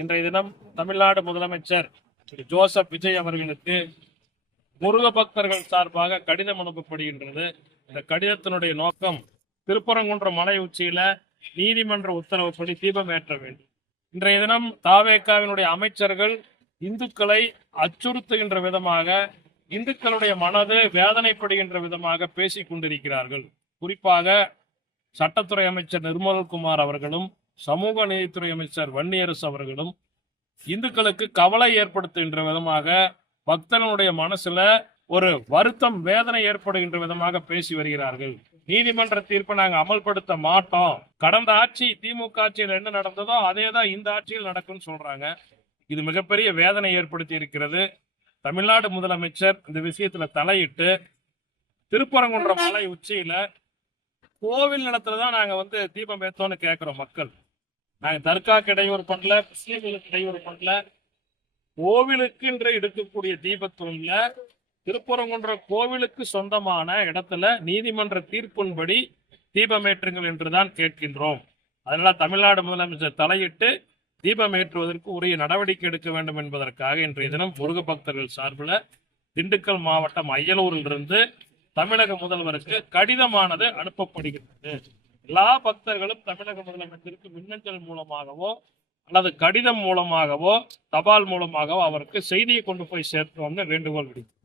இன்றைய தினம் தமிழ்நாடு முதலமைச்சர் திரு ஜோசப் விஜய் அவர்களுக்கு முருக பக்தர்கள் சார்பாக கடிதம் அனுப்பப்படுகின்றது. இந்த கடிதத்தினுடைய நோக்கம், திருப்பரங்குன்றம் மலை உச்சியில நீதிமன்ற உத்தரவுப்படி தீபம் ஏற்ற வேண்டும். இன்றைய தினம் தாவேகாவினுடைய அமைச்சர்கள் இந்துக்களை அச்சுறுத்துகின்ற விதமாக, இந்துக்களுடைய மனது வேதனைப்படுகின்ற விதமாக பேசிக் கொண்டிருக்கிறார்கள். குறிப்பாக சட்டத்துறை அமைச்சர் நிர்மல்குமார் அவர்களும் சமூக நீதித்துறை அமைச்சர் வன்னியரசு அவர்களும் இந்துக்களுக்கு கவலை ஏற்படுத்துகின்ற விதமாக, பக்தர்களுடைய மனசுல ஒரு வருத்தம், வேதனை ஏற்படுகின்ற விதமாக பேசி வருகிறார்கள். நீதிமன்ற தீர்ப்பை நாங்கள் அமல்படுத்த மாட்டோம், கடந்த ஆட்சி திமுக ஆட்சியில் என்ன நடந்ததோ அதே தான் இந்த ஆட்சியில் நடக்கும்னு சொல்றாங்க. இது மிகப்பெரிய வேதனை ஏற்படுத்தி இருக்கிறது. தமிழ்நாடு முதலமைச்சர் இந்த விஷயத்துல தலையிட்டு திருப்பரங்குன்றம் மலை உச்சியில கோவில் நிலத்துலதான் நாங்க தீபம் ஏத்தோம்னு கேட்கிறோம். மக்கள், நாங்க தர்காக்கு இடையூறு பண்ணல, முஸ்லீம்களுக்கு இடையூறு பண்ணல. கோவிலுக்கு என்று எடுக்கக்கூடிய தீபத்தூண்ல திருப்பரங்குன்றம் கோவிலுக்கு சொந்தமான இடத்துல நீதிமன்ற தீர்ப்பின்படி தீபமேற்றுங்கள் என்றுதான் கேட்கின்றோம். அதனால தமிழ்நாடு முதலமைச்சர் தலையிட்டு தீபம் ஏற்றுவதற்கு உரிய நடவடிக்கை எடுக்க வேண்டும் என்பதற்காக இன்றைய தினம் முருக பக்தர்கள் சார்பில் திண்டுக்கல் மாவட்டம் அய்யலூரில் இருந்து தமிழக முதல்வருக்கு கடிதமானது அனுப்பப்படுகிறது. எல்லா பக்தர்களும் தமிழக முதலமைச்சருக்கு மின்னஞ்சல் மூலமாகவோ அல்லது கடிதம் மூலமாகவோ தபால் மூலமாகவோ அவருக்கு செய்தியை கொண்டு போய் சேர்த்தோம்னு வேண்டுகோள் விடுக்கிறோம்.